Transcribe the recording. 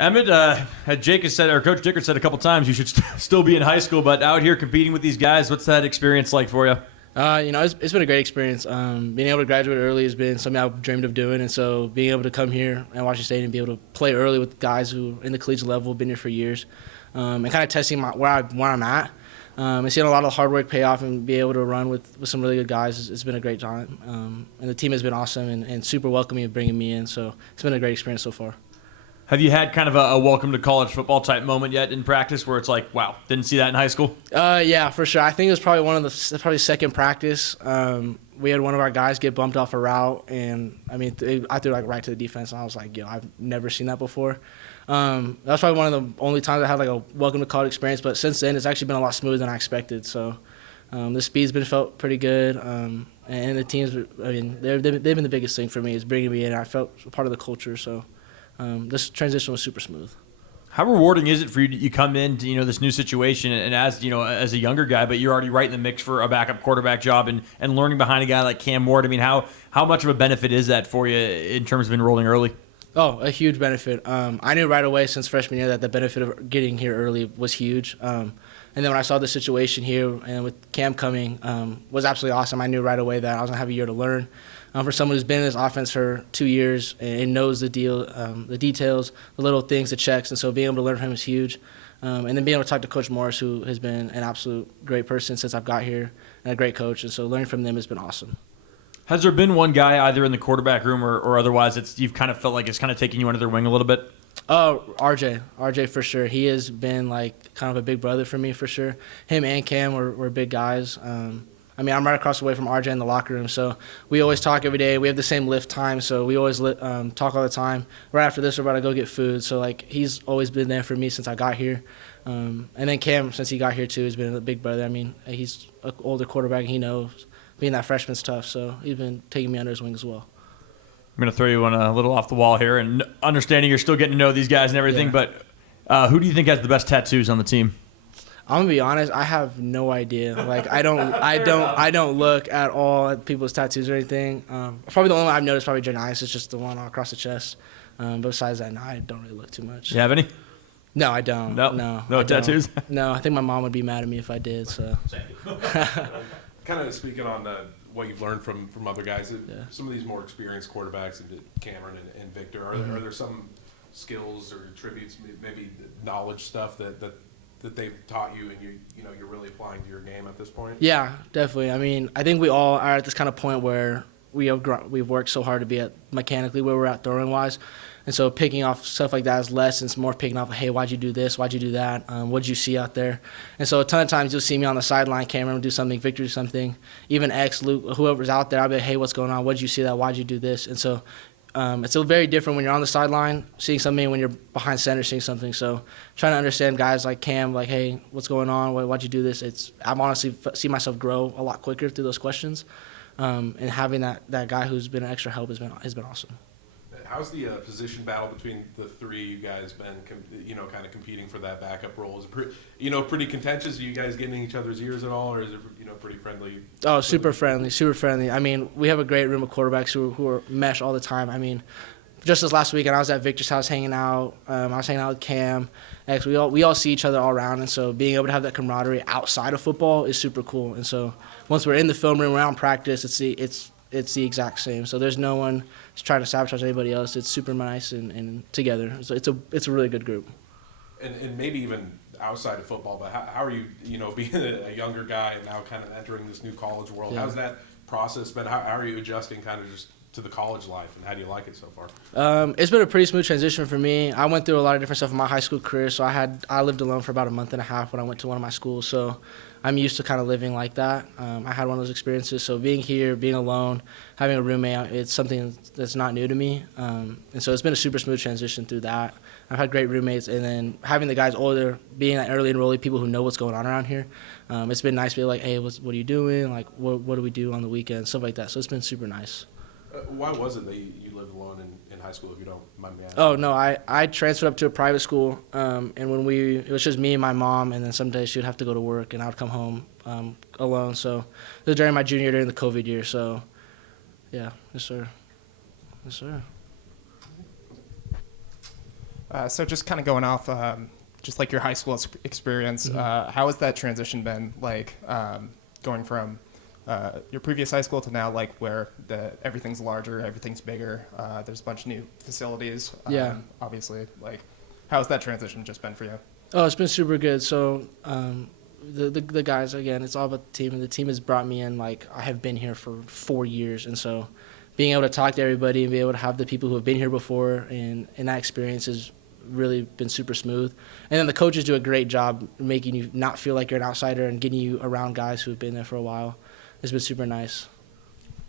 Emmett, had Jake has said, or Coach Dickert said a couple times, you should still be in high school, but out here competing with these guys, what's that experience like for you? It's been a great experience. Being able to graduate early has been something I've dreamed of doing, and so being able to come here and Washington State and be able to play early with guys who in the collegiate level have been here for years, and kind of testing where I'm at, and seeing a lot of hard work pay off and be able to run with some really good guys, it's been a great time. And the team has been awesome and super welcoming of bringing me in, so it's been a great experience so far. Have you had kind of a welcome to college football type moment yet in practice where it's like, wow, didn't see that in high school? Yeah, for sure. I think it was probably probably second practice. We had one of our guys get bumped off a route, and I threw like right to the defense, and I was like, I've never seen that before. That was probably one of the only times I had like a welcome to college experience, but since then it's actually been a lot smoother than I expected. So the speed's been felt pretty good, and the teams, they've been the biggest thing for me is bringing me in. I felt part of the culture, so. This transition was super smooth. How rewarding is it for you come into this new situation and as as a younger guy, but you're already right in the mix for a backup quarterback job and learning behind a guy like Cam Ward? I mean, how much of a benefit is that for you in terms of enrolling early? Oh, a huge benefit. I knew right away since freshman year that the benefit of getting here early was huge. And then when I saw the situation here and with Cam coming was absolutely awesome. I knew right away that I was going to have a year to learn. For someone who's been in this offense for 2 years and knows the details, the little things, the checks, and so being able to learn from him is huge. And then being able to talk to Coach Morris, who has been an absolute great person since I've got here and a great coach, and so learning from them has been awesome. Has there been one guy either in the quarterback room or otherwise you've kind of felt like it's kind of taking you under their wing a little bit? Oh, RJ for sure. He has been like kind of a big brother for me for sure. Him and Cam were big guys. I'm right across the way from RJ in the locker room, so we always talk every day. We have the same lift time, so we always talk all the time. Right after this, we're about to go get food, so like he's always been there for me since I got here. And then Cam, since he got here too, has been a big brother. I mean, he's an older quarterback, and he knows being that freshman's tough, so he's been taking me under his wing as well. I'm going to throw you one a little off the wall here, and understanding you're still getting to know these guys and everything, yeah. But who do you think has the best tattoos on the team? I'm gonna be honest. I have no idea. Like I don't look at all at people's tattoos or anything. Probably the only one I've noticed probably Janice is just the one all across the chest. But besides that, no, I don't really look too much. You have any? No, I don't. No tattoos. No, I think my mom would be mad at me if I did. So. Kind of speaking on what you've learned from other guys, Yeah. some of these more experienced quarterbacks, Cameron and Victor, are there some skills or tributes, maybe knowledge stuff that they've taught you and you're really applying to your game at this point? Yeah, definitely. I mean, I think we all are at this kind of point where we've worked so hard to be at mechanically where we're at throwing wise, and so picking off stuff like that is less. It's more picking off, hey, why'd you do this? Why'd you do that? What'd you see out there? And so a ton of times you'll see me on the sideline, Cameron will do something, Victor do something, even X, Luke, whoever's out there, I'll be like, hey, what's going on? What'd you see that? Why'd you do this? And so it's very different when you're on the sideline seeing something and when you're behind center seeing something. So trying to understand guys like Cam, like, hey, what's going on? Why'd you do this? I'm honestly see myself grow a lot quicker through those questions. And having that guy who's been an extra help has been awesome. How's the position battle between the three you guys been, kind of competing for that backup role? Is it pretty contentious? Are you guys getting in each other's ears at all, or is it pretty friendly? Oh, super friendly. I mean, we have a great room of quarterbacks who are mesh all the time. I mean, just this last weekend, I was at Victor's house hanging out. I was hanging out with Cam, X. We all see each other all around, and so being able to have that camaraderie outside of football is super cool. And so once we're in the film room, around practice, it's the exact same. So there's no one trying to sabotage anybody else. It's super nice and together. So it's a really good group. And maybe even outside of football, but how are you, being a younger guy and now kind of entering this new college world? Yeah. How's that process been? How are you adjusting kind of just to the college life, and how do you like it so far? It's been a pretty smooth transition for me. I went through a lot of different stuff in my high school career, so I lived alone for about a month and a half when I went to one of my schools, so I'm used to kind of living like that. I had one of those experiences, so being here, being alone, having a roommate, it's something that's not new to me, and so it's been a super smooth transition through that. I've had great roommates, and then having the guys older, being that early enrollee, people who know what's going on around here, it's been nice to be like, hey, what are you doing? Like, what do we do on the weekends? Stuff like that, so it's been super nice. Why was it that you lived alone in high school, if you don't mind me asking? Oh, no, I transferred up to a private school, and it was just me and my mom, and then some days she would have to go to work, and I would come home alone. So it was during my junior year, during the COVID year. So, yeah, yes, sir. So just kind of going off, just like your high school experience, how has that transition been like going from your previous high school to now, like where everything's larger, everything's bigger, there's a bunch of new facilities. Yeah. Obviously, like how's that transition just been for you? Oh, it's been super good. So the guys, again, it's all about the team, and the team has brought me in. Like, I have been here for 4 years, and so being able to talk to everybody and be able to have the people who have been here before, and that experience has really been super smooth. And then the coaches do a great job making you not feel like you're an outsider and getting you around guys who have been there for a while. It's been super nice.